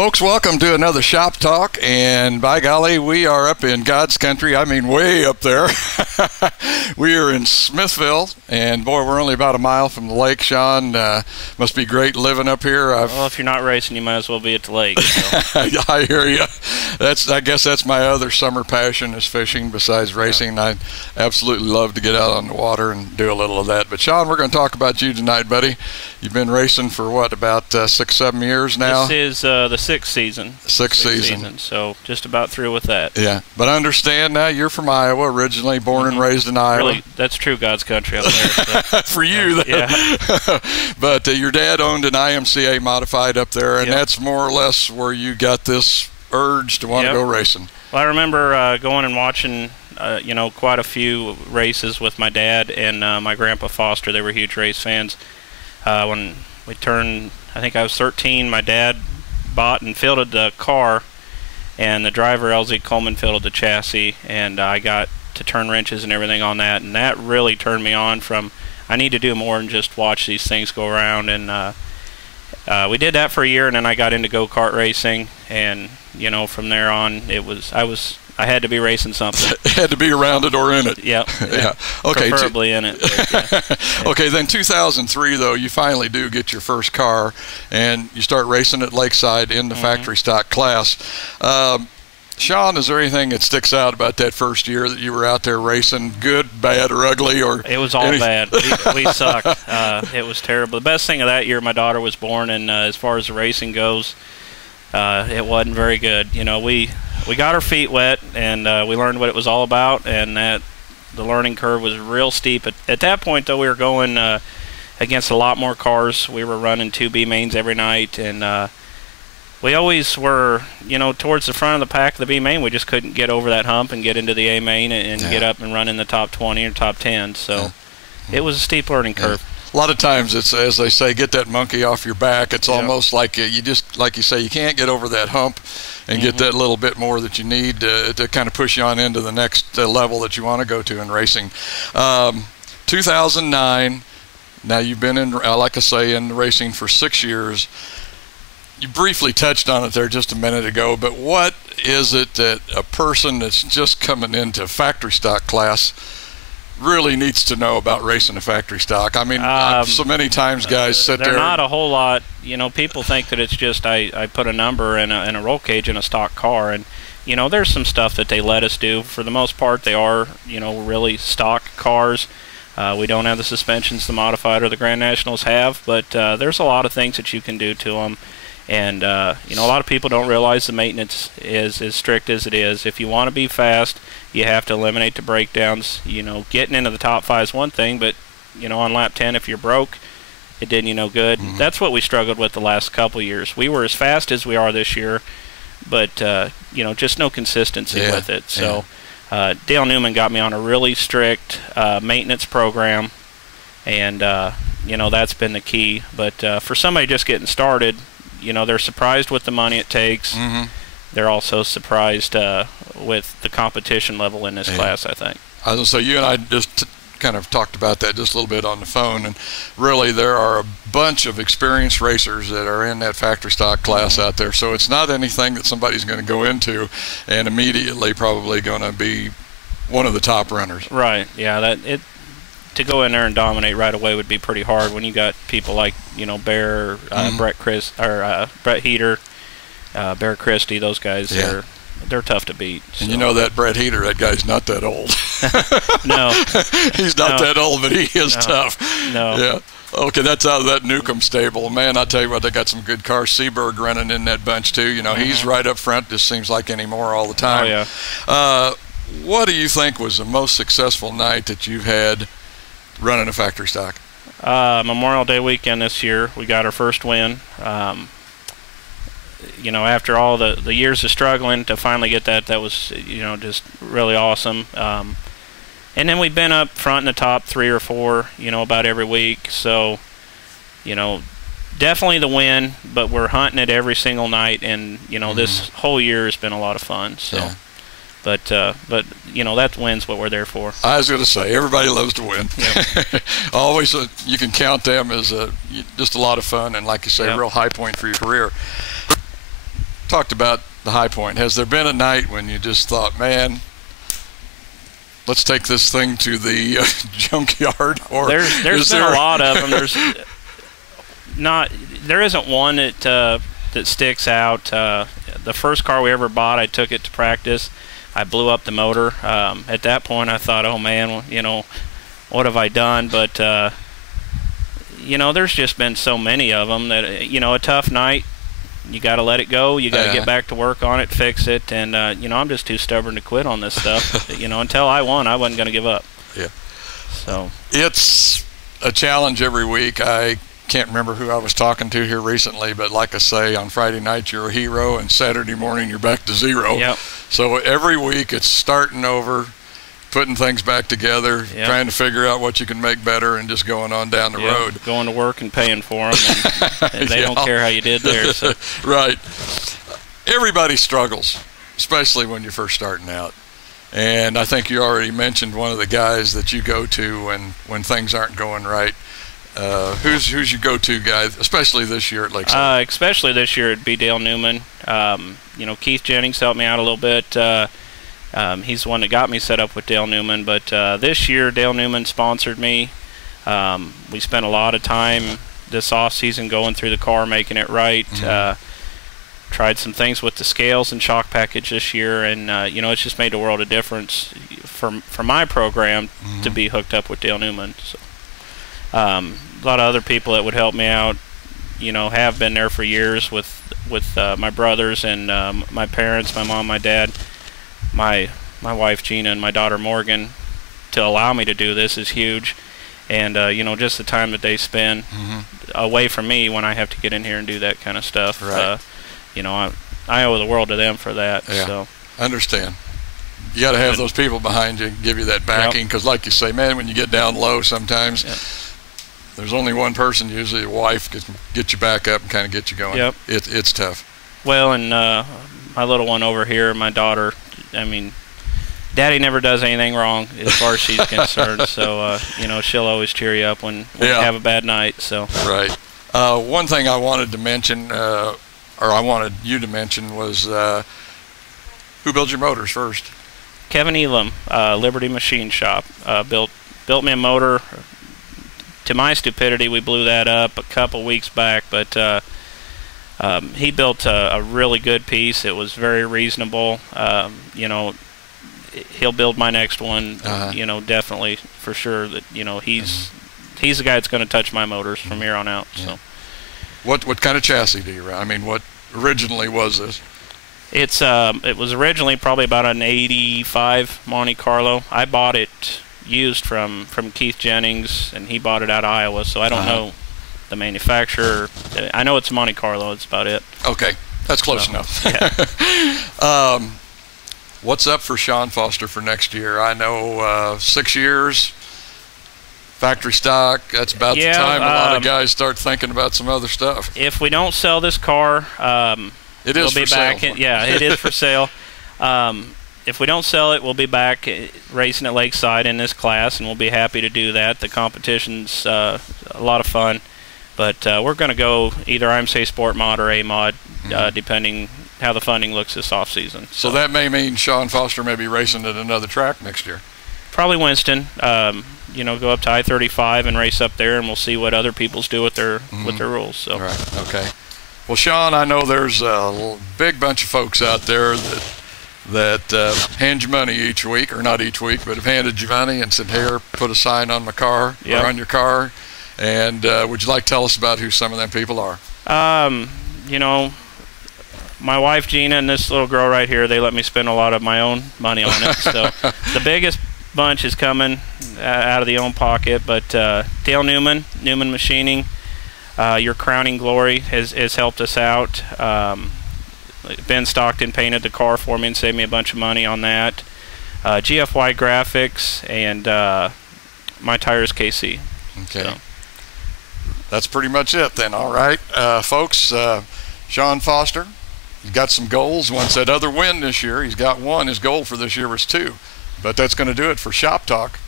Folks, welcome to another Shop Talk, and by golly, we are up in God's country. I mean, way up there. We are in Smithville, and boy, we're only about a mile from the lake. Sean, must be great living up here. Well, if you're not racing, you might as well be at the lake. So. I hear you. I guess that's my other summer passion is fishing besides racing. I absolutely love to get out on the water and do a little of that. But Sean, we're going to talk about you tonight, buddy. You've been racing for what, about 6-7 years now? This is the sixth season. Sixth season. So just about through with that. Yeah, but understand now you're from Iowa originally, born and raised in Iowa. Really, that's true, God's country up there. So. For you, yeah. But your dad owned an IMCA modified up there, and Yep. that's more or less where you got this urge to want to go racing. Well, I remember going and watching, quite a few races with my dad and my grandpa Foster. They were huge race fans. When we turned, I think I was 13, my dad bought and fielded the car, and the driver, LZ Coleman, fielded the chassis, and I got to turn wrenches and everything on that, and that really turned me on from, I need to do more than just watch these things go around, and we did that for a year, and then I got into go-kart racing, and, from there on, I had to be racing something. Had to be around it or in it. Yep. Yeah. Okay. Preferably in it. But, yeah. Okay, then 2003, though, you finally do get your first car, and you start racing at Lakeside in the factory stock class. Sean, is there anything that sticks out about that first year that you were out there racing, good, bad, or ugly? Or it was all bad. We sucked. It was terrible. The best thing of that year, my daughter was born, and as far as the racing goes, it wasn't very good. We got our feet wet, and we learned what it was all about, and that the learning curve was real steep. At that point, though, we were going against a lot more cars. We were running 2B mains every night, and we always were, towards the front of the pack of the B main. We just couldn't get over that hump and get into the A main and get up and run in the top 20 or top 10. So it was a steep learning curve. A lot of times it's, as they say, get that monkey off your back. It's almost like you just, like you say, you can't get over that hump and get that little bit more that you need to kind of push you on into the next level that you want to go to in racing. 2009, now you've been in, like I say, in racing for 6 years. You briefly touched on it there just a minute ago, but what is it that a person that's just coming into factory stock class really needs to know about racing a factory stock? I mean, so many times guys sit there. They're not a whole lot. People think that it's just I put a number in a roll cage in a stock car, and there's some stuff that they let us do. For the most part, they are really stock cars. We don't have the suspensions the modified or the Grand Nationals have, but there's a lot of things that you can do to them. And, a lot of people don't realize the maintenance is as strict as it is. If you want to be fast, you have to eliminate the breakdowns. Getting into the top 5 is one thing, but, on lap 10, if you're broke, it did you no good. That's what we struggled with the last couple years. We were as fast as we are this year, but, just no consistency with it. So Dale Newman got me on a really strict maintenance program, and, that's been the key. But for somebody just getting started, they're surprised with the money it takes. They're also surprised with the competition level in this class, I think. So you and I just kind of talked about that just a little bit on the phone, and really there are a bunch of experienced racers that are in that factory stock class out there. So it's not anything that somebody's going to go into and immediately probably going to be one of the top runners. Right, yeah. To go in there and dominate right away would be pretty hard when you got people like Bear, Brett Heater, Bear Christie. Those guys, they're tough to beat. So. And that Brett Heater, that guy's not that old. No, he's not that old, but he is tough. No. Yeah. Okay, that's out of that Newcomb stable. Man, I tell you what, they got some good cars. Seaberg running in that bunch too. He's right up front. Just seems like anymore all the time. Oh yeah. What do you think was the most successful night that you've had running a factory stock? Memorial Day weekend this year, we got our first win. After all the years of struggling to finally get that was, just really awesome. And then we've been up front in the top 3 or 4, about every week. So, definitely the win, but we're hunting it every single night. And, this whole year has been a lot of fun. So. Yeah. But that win's what we're there for. I was going to say, everybody loves to win. Yep. Always, you can count them as just a lot of fun, and like you say, a real high point for your career. talked about the high point. Has there been a night when you just thought, man, let's take this thing to the junkyard? Or there's been a lot of them. There isn't one that sticks out. The first car we ever bought, I took it to practice. I blew up the motor. At that point, I thought, oh man, you know, what have I done? But you know, there's just been so many of them that, you know, a tough night, you got to let it go. You got to get back to work on it, fix it, and you know, I'm just too stubborn to quit on this stuff. You know, until I won, I wasn't going to give up. Yeah. So it's a challenge every week. I can't remember who I was talking to here recently, but like I say, on Friday night you're a hero, and Saturday morning you're back to zero. Yep. So every week it's starting over, putting things back together, trying to figure out what you can make better, and just going on down the road. Going to work and paying for them, and they don't care how you did there. So. Right. Everybody struggles, especially when you're first starting out. And I think you already mentioned one of the guys that you go to when things aren't going right. Who's your go-to guy, especially this year at Lakeside? Especially this year, it'd be Dale Newman. You know, Keith Jennings helped me out a little bit. He's the one that got me set up with Dale Newman. But this year, Dale Newman sponsored me. We spent a lot of time this off-season going through the car, making it right. Tried some things with the scales and shock package this year, and you know, it's just made a world of difference for my program to be hooked up with Dale Newman. So. A lot of other people that would help me out, you know, have been there for years with my brothers and my parents, my mom, my dad, my wife Gina, and my daughter Morgan. To allow me to do this is huge, and you know, just the time that they spend away from me when I have to get in here and do that kind of stuff. Right. You know, I owe the world to them for that. Yeah. So. Understand. You got to have those people behind you and give you that backing, because like you say, man, when you get down low sometimes, there's only one person, usually a wife, can get you back up and kind of get you going. Yep. It's tough. Well, and my little one over here, my daughter, I mean, Daddy never does anything wrong as far as she's concerned. So, you know, she'll always cheer you up when you have a bad night. So. Right. One thing I wanted to mention, or I wanted you to mention, was who built your motors first? Kevin Elam, Liberty Machine Shop, built me a motor. To my stupidity, we blew that up a couple weeks back, but he built a really good piece. It was very reasonable. You know, he'll build my next one. You know, definitely for sure. That, you know, he's the guy that's going to touch my motors from here on out. So, what kind of chassis do you run? I mean, what originally was this? It was originally probably about an '85 Monte Carlo. I bought it used from Keith Jennings, and he bought it out of Iowa, so I don't know the manufacturer. I know it's Monte Carlo. It's about it. Okay, that's close enough. Yeah. What's up for Sean Foster for next year? I know 6 years, factory stock. That's about the time a lot of guys start thinking about some other stuff. If we don't sell this car, it is we'll be back. Yeah, it is for sale. If we don't sell it, we'll be back racing at Lakeside in this class, and we'll be happy to do that. The competition's a lot of fun, but we're going to go either IMSA Sport Mod or A Mod, depending how the funding looks this off season. So that may mean Sean Foster may be racing at another track next year. Probably Winston. You know, go up to I-35 and race up there, and we'll see what other people's do with their rules. So. Right. Okay. Well, Sean, I know there's a big bunch of folks out there that hand you money each week, or not each week, but have handed you money and said, here, put a sign on my car or on your car. And would you like to tell us about who some of them people are? You know, my wife Gina and this little girl right here, they let me spend a lot of my own money on it. So the biggest bunch is coming out of the own pocket, but Dale Newman Machining, your crowning glory, has helped us out. Ben Stockton painted the car for me and saved me a bunch of money on that. GFY Graphics and My Tires KC. Okay. So. That's pretty much it then. All right, folks, Sean Foster, he's got some goals. One said other win this year. He's got one. His goal for this year was 2. But that's going to do it for Shop Talk.